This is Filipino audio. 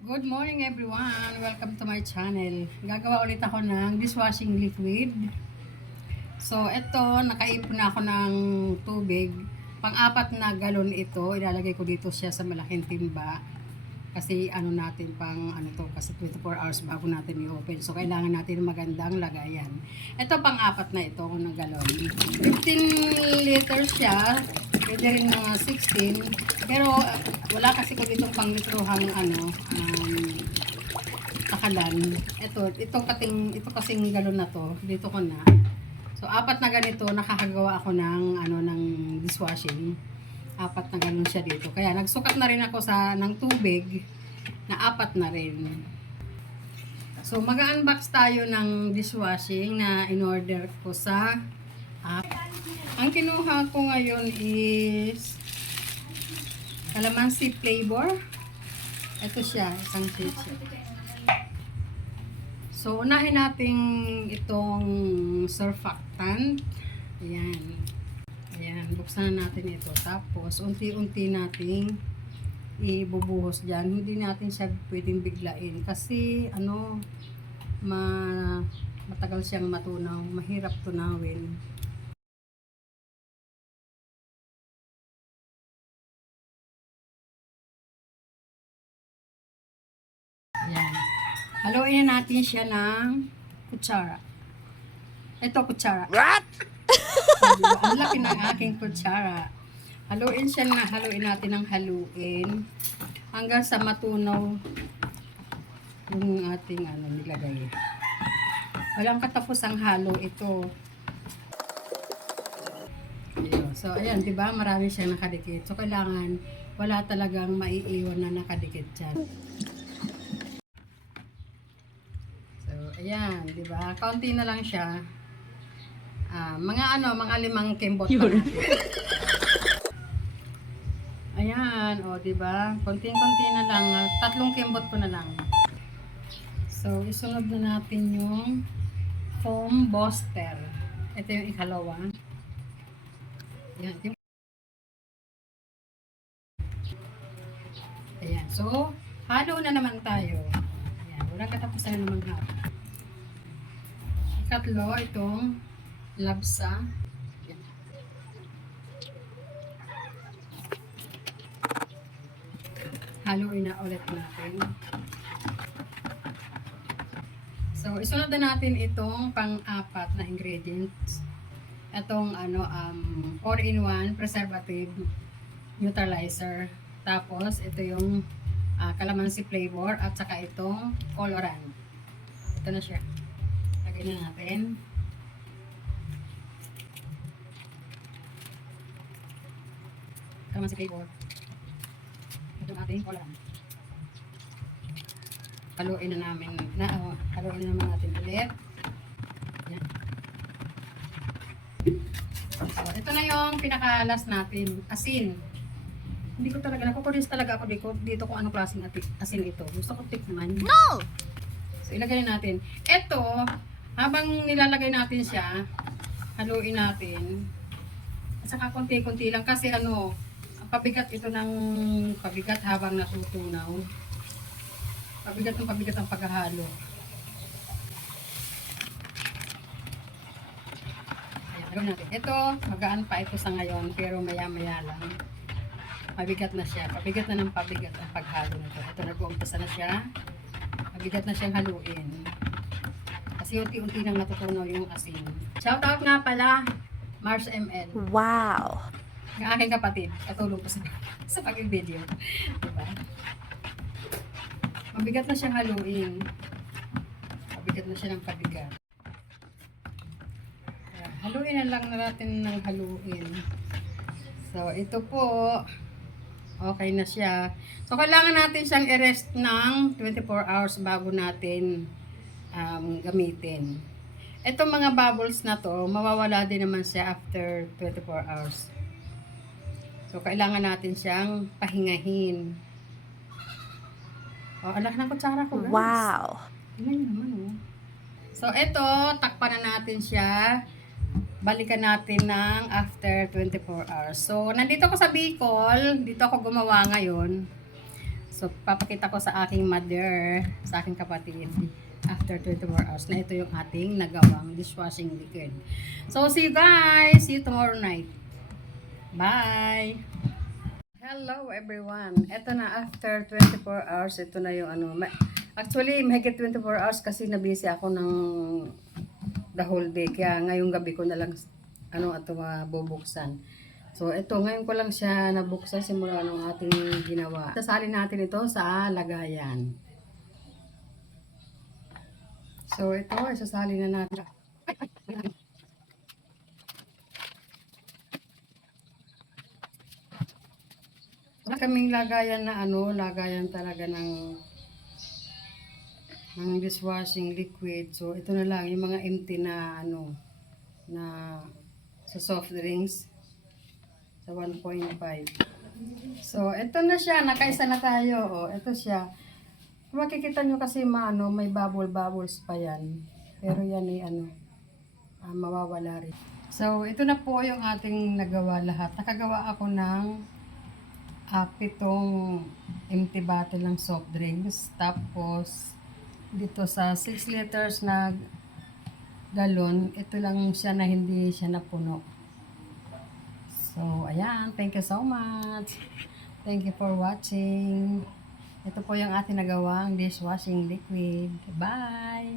Good morning everyone! Welcome to my channel. Gagawa ulit ako ng dishwashing liquid. So, ito, nakaipon na ako ng tubig. Pang-apat na galon ito. Ilalagay ko dito siya sa malaking timba. Kasi ano natin kasi 24 hours bago natin i-open. So, kailangan natin magandang lagayan. Ito, pang-apat na ito ng galon. 15 liters siya. Pwede rin mga 16. Pero, wala kasi ko ditong pang-litrohang takalan. Ito kasing galon na to. Dito ko na. So, apat na ganito, nakakagawa ako ng dishwashing. Apat na ganun siya dito. Kaya, nagsukat na rin ako ng tubig na apat na rin. So, mag-unbox tayo ng dishwashing na in-order ko sa app. Ang kinuha ko ngayon is calamansi flavor. Ito siya, isang sheet siya. So, unahin natin itong surfactant. Ayan. Ayan, buksan na natin ito. Tapos, unti-unti nating ibubuhos dyan. Hindi natin siya pwedeng biglain. Kasi, matagal siyang matunaw. Mahirap tunawin. Ayan. Haluin natin siya ng kutsara. Ito, kutsara. What? Ang laki ng aking kutsara. Haluin natin ng haluin hanggang sa matunaw yung ating nilagay. Walang katapusang halo ito. Ayun. So, ayan, di ba? Marami siyang nakadikit. So, kailangan wala talagang maiiwan na nakadikit dyan. So, ayan, di ba? Kaunti na lang siya. Mga 5 kembot pa natin. Ayan, di ba? Konting-konti na lang. 3 kembot ko na lang. So, isunod na natin yung foam buster. Ito yung ikalawa. Ayan. Ayan. So, halo na naman tayo. Ayan. Walang katapusan naman halo. Ikatlo, itong labsa. Ayan. Haluin na ulit natin. So, isunod na natin itong pang-apat na ingredients. Itong 4-in-1 preservative neutralizer. Tapos, ito yung calamansi flavor at saka itong colorant. Ito na siya. Lagay na natin. Calamansi flavor. Ito yung ating colorant. Haluin na naman natin ulit. Yan. So, ito na yung pinaka-last natin, asin. Hindi ko talaga, nakukulis talaga ako dito kung anong klaseng asin ito. Gusto ko tikman. No! So, ilagay na natin. Ito, habang nilalagay natin siya, haluin natin. At saka konti-konti lang kasi pabigat ito ng pabigat habang natutunaw. Pabigat ang paghahalo. Ayan, gawin natin. Ito, magaan pa ito sa ngayon, pero maya-maya lang. Pabigat na siya. Pabigat na ng pabigat ang paghalo nito. Ito, nag-uumpisa na siya. Pabigat na siyang haluin. Kasi unti-unti nang natutunaw yung asin. Shoutout nga pala, Mars ML. Wow! Yung aking kapatid. Katulong ko sa pag-video. Diba? Mabigat na siyang haluin. Mabigat na siya ng pabigat. Haluin na lang natin ng haluin. So, ito po. Okay na siya. So, kailangan natin siyang i-rest ng 24 hours bago natin gamitin. Itong mga bubbles na to, mawawala din naman siya after 24 hours. So, kailangan natin siyang pahingahin. Alak ng kutsara ko, guys. Wow! Tingnan nyo naman, So, ito, takpan na natin siya. Balikan natin ng after 24 hours. So, nandito ako sa Bicol. Dito ako gumawa ngayon. So, papakita ko sa aking mother, sa aking kapatid, after 24 hours na ito yung ating nagawang dishwashing liquid. So, see you guys! See you tomorrow night. Bye! Hello everyone! Ito na, after 24 hours, ito na yung ano, actually, mahigit 24 hours kasi nabisi ako ng the whole day. Kaya ngayong gabi ko na lang ito bubuksan. So ito, ngayon ko lang siya nabuksan simula nung ating ginawa. Sasalin natin ito sa lagayan. So ito, isasalin na natin. Wala kaming lagayan na lagayan talaga ng dishwashing liquid. So ito na lang yung mga empty na na sa soft drinks sa 1.5. So ito na siya, nakaisa na tayo. Oh, ito siya. Kung makikita nyo kasi may bubbles pa yan. Pero yan ay mawawala rin. So ito na po yung ating nagawa lahat. Nakagawa ako ng 7 empty bottle ng soft drinks. Tapos dito sa 6 liters na galon, ito lang siya na hindi siya napuno. So, ayan. Thank you so much. Thank you for watching. Ito po yung ating nagawang dishwashing liquid. Bye!